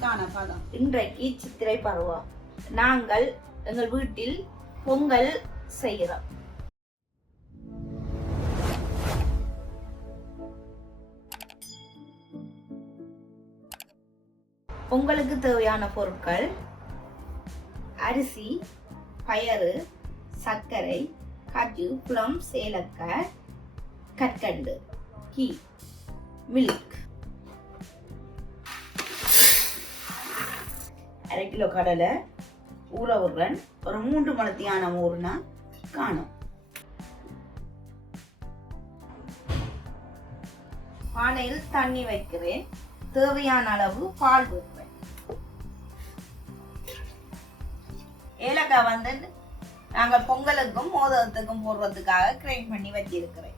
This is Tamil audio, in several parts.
பொங்கலுக்கான பதம். இன்றைக்கு சித்திரை பருவம். நாங்கள் எங்கள் வீட்டில் பொங்கல் செய்கிறோம். பொங்கலுக்கு தேவையான பொருட்கள்: அரிசி, பயறு, சர்க்கரை, காஜு, பிளம், ஏலக்காய், கற்கண்டு, கீ, மில்க். 1/2 கிலோ கடலை ஊற விடுறேன். ஒரு 3 மணித்தியான ஊறுனா காணும். பானையில் தண்ணி வைக்கிறேன். தேவையான அளவு பால் ஊற்றுவேன். ஏலக்காய் வந்து நாங்கள் பொங்கலுக்கும் மோதகத்துக்கும் போடுறதுக்காக கிரைண்ட் பண்ணி வச்சிருக்கிறேன்.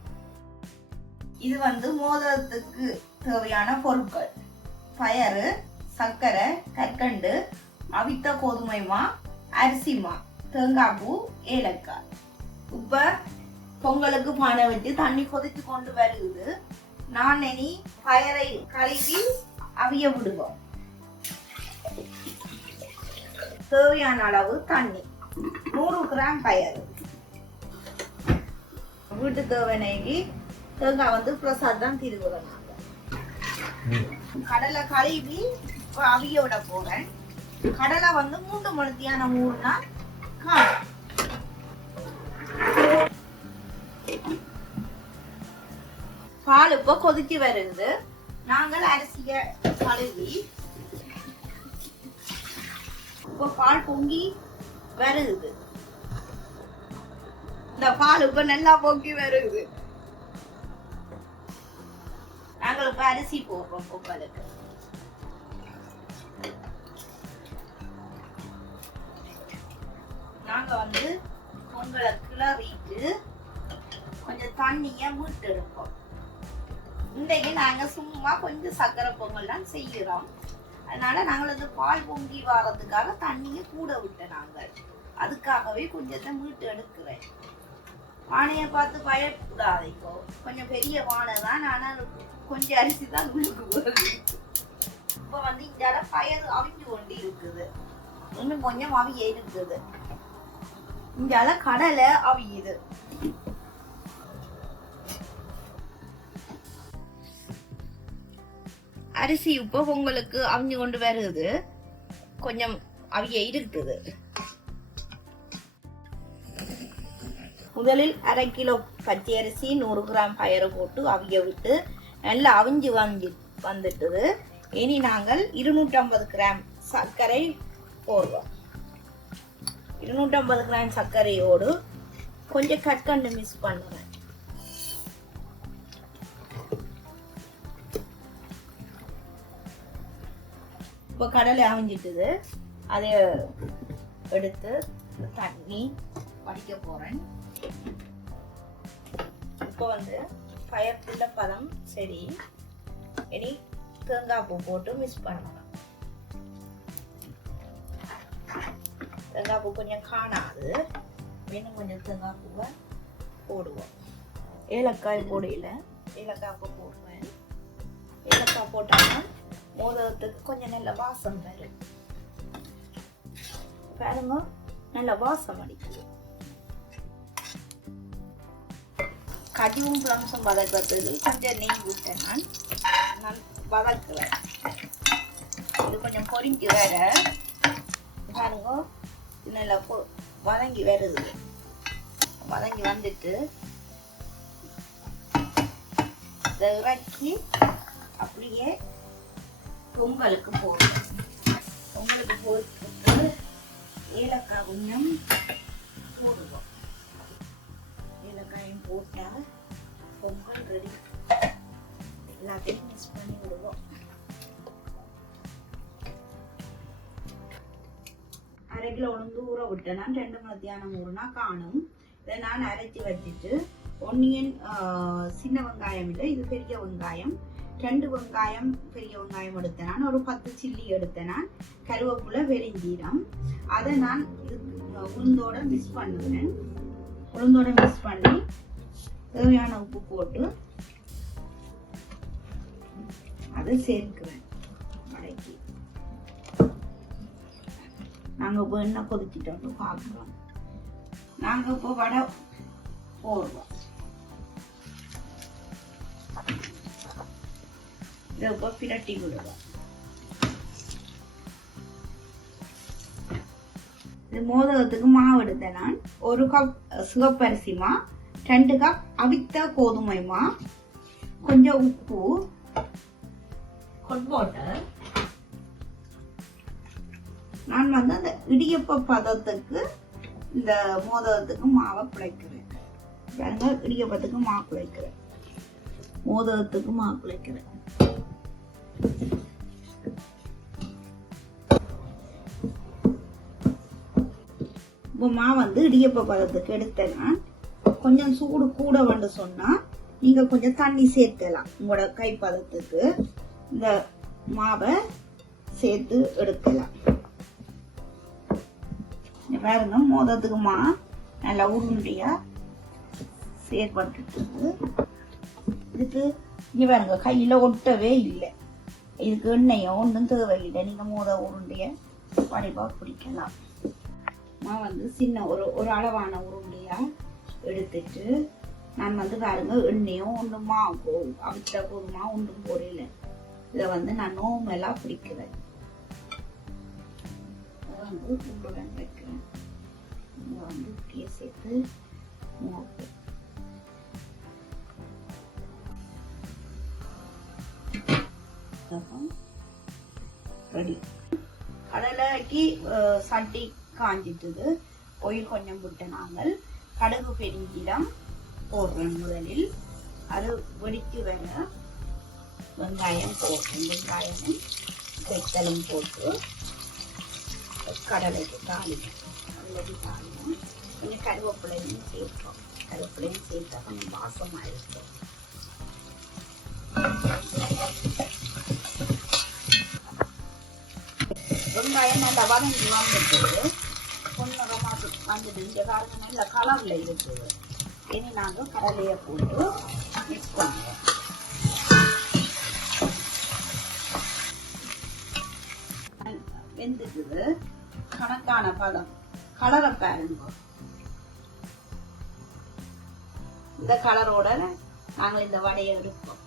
இது வந்து மோதகத்துக்கு தேவையான பொருட்கள்: பயறு, சர்க்கரை, கற்கண்டு, அவித்த கோதுமை மா, அரிசி மா, தேங்காய் பூ, ஏலக்காய். இப்ப பொங்கலுக்கு பானை வச்சு தண்ணி கொதித்து கொண்டு வருகிறது. நான் இனி பயரை கழுவி அவிய விடுவோம். தேவையான அளவு தண்ணி, 100 கிராம் பயறு. வீட்டு தேவைக்கு தேங்காய் வந்து பிரசாத் தான் திருவுறோம். கடலை கழுவி அவிய விட போறேன். கடலை வந்து 3 மணித்தியான ஊறுனா காணும். பால் இப்ப கொதிச்சு வருது. நாங்கள் அரிசிய கழுவி இப்ப பால் பொங்கி வருது. இந்த பால் இப்ப நல்லா பொங்கி வருது. நாங்கள் இப்ப அரிசி போடுறோம் பொங்கலுக்கு. நாங்க வந்து பொங்கலை கிளறிட்டு கொஞ்சம் தண்ணிய மீட்டு எடுப்போம். இன்றைக்கு நாங்க சும்மா கொஞ்சம் சக்கரை பொங்கல் தான் செய்கிறோம். அதனால நாங்கள் அது பால் பொங்கி வர்றதுக்காக தண்ணியை கூட விட்டேன். நாங்கள் அதுக்காகவே கொஞ்சத்தை மீட்டு எடுக்கிறேன். பானையை பார்த்து பயப்படாது. இப்போ கொஞ்சம் பெரிய பானை தான், ஆனால் கொஞ்சம் அரிசி தான் உள்ளுக்கு வருது. இப்போ வந்து இந்த பயறு அவிஞ்சு கொண்டு இருக்குது. இன்னும் கொஞ்சம் அவிய இருக்குது. இங்கால கடலை அவியுது. அரிசி இப்போ பொங்கலுக்கு அவிஞ்சு கொண்டு வருது. கொஞ்சம் அவிய இருக்குது. முதலில் 1/2 கிலோ பச்சை அரிசி, 100 கிராம் பயறு போட்டு அவிய விட்டு நல்லா அவிஞ்சு வந்துட்டுது. இனி நாங்கள் 250 கிராம் சர்க்கரை போடுவோம். 250 கிராம் சர்க்கரையோடு கொஞ்சம் கற்கண்டு மிக்ஸ் பண்ணுவேன். இப்போ கடலை அவிஞ்சிட்டுது. அதை எடுத்து தண்ணி வடிக்க போறேன். இப்போ வந்து பயப்புள்ள பதம் சரி. இனி தேங்காய் பூ போட்டு மிக்ஸ் பண்ணலாம். தேங்காய் பூ கொஞ்சம் காணாது, இன்னும் கொஞ்சம் தேங்காய் பூவை போடுவோம். ஏலக்காய் போடையில ஏலக்காய் பூ போடுவேன். ஏலக்காய் போட்டாலும் மோதகத்துக்கு கொஞ்சம் நல்ல வாசம் வரும். பாருங்க, நல்ல வாசம் அடிக்குது. கஜுவும் பிளம்ஸும் வதக்கிறதுக்கு கொஞ்சம் நெய் விட்டேன். நான் வதக்குவேன். இது கொஞ்சம் பொரிஞ்சு வேற பாருங்க, நல்லா வதங்கி வருது. வதங்கி வந்துட்டு இதை இறக்கி அப்படியே பொங்கலுக்கு போடுவோம். பொங்கலுக்கு போட்டு ஏலக்காய் கொஞ்சம் போடுவோம். ஏலக்காயும் போட்டா பொங்கல் ரெடி. எல்லாத்தையும் மிக்ஸ் பண்ணி விடுவோம். 1/2 கிலோ உளுந்து ஊற விட்டேன்னா 2 மணித்தியானம் ஊறுனா காணும். இதை நான் அரைச்சி வச்சுட்டு ஒன்னியன், சின்ன வெங்காயம் இல்லை, இது பெரிய வெங்காயம், 2 வெங்காயம் பெரிய வெங்காயம் எடுத்தேன். ஒரு 10 சில்லி எடுத்தேன். கருவேப்பிலை, வெறிஞ்சீரம், அதை நான் உளுந்தோட மிக்ஸ் பண்ணுவேன். உளுந்தோட மிக்ஸ் பண்ணி தேவையான உப்பு போட்டு அதை சேர்க்குவேன். வடக்கி நாங்கள் இப்போ எண்ணெய் கொதிச்சிட்டு பார்க்குறோம். நாங்கள் இப்போ வடை போடுவோம். இதை இப்போ பிரட்டி விடுவோம். இது மோதகத்துக்கு மாவு எடுத்தேன் நான். 1 கப் சிவப்பரிசி மா, 2 கப் அவித்த கோதுமை மா, கொஞ்சம் உப்பு, ஹாட் வாட்டர். நான் வந்து அந்த இடியப்ப பதத்துக்கு இந்த மோதகத்துக்கு மாவை குழைக்கிறேன். இடியப்பத்துக்கு மா குழைக்கிறேன், மோதகத்துக்கு மா குழைக்கிறேன். இப்போ மா வந்து இடியப்ப பதத்துக்கு எடுத்தேன்னா கொஞ்சம் சூடு கூட வந்து சொன்னா நீங்க கொஞ்சம் தண்ணி சேர்க்கலாம். உங்களோட கைப்பதத்துக்கு இந்த மாவை சேர்த்து எடுக்கலாம். பாருங்க, மோதத்துக்கு மா நல்லா உருண்டையா செயற்பட்டு இதுக்கு இங்க பாருங்க, கையில ஒட்டவே இல்லை. இதுக்கு எண்ணெயோ ஒன்றும் தேவையில்லை. நீங்க மோத உருண்டைய படிப்பா பிடிக்கலாம். மா வந்து சின்ன ஒரு அளவான உருண்டையா எடுத்துட்டு நான் வந்து பாருங்க, எண்ணெயும் ஒன்றுமா அவித்த கோதுமா ஒன்றும் போடல. இதை வந்து நான் நோமெல்லாம் பிடிக்கிறேன். அதை வந்து உருளைன் வைக்கிறேன். இதை வந்து இப்படியே சேர்த்து மூக்கு ரெடி. கடலைக்கு சட்டி காஞ்சிட்டுது. ஒயில் கொஞ்சம் விட்டு நாங்கள் கடுகு பெருஞ்சீரம் போடுறோம். முதலில் அது வெடித்து வர வெங்காயம் போடுறோம். வெங்காயமும் வெத்தலும் போட்டு கடலைக்கு தாளிக்கும். கடலைக்கு தாளிக்கும். கொஞ்சம் கருவேப்பிலையும் சேர்ப்போம். கருவேப்பிலையும் சேர்த்தா கொஞ்சம் வாசமாக இருக்கும். வெங்காயம் நல்லா வதங்கி வந்துட்டு பொன்னிறமாக வந்துட்டு இங்கே பாருங்க, நல்ல கலரில் இருக்குது. இனி நாங்கள் கடலையை போட்டு மிக்ஸ் பண்ணுவோம். வெந்துட்டுது. கணக்கான பதம். கலரை பாருங்க. இந்த கலரோட நாங்கள் இந்த வடையை எடுப்போம்.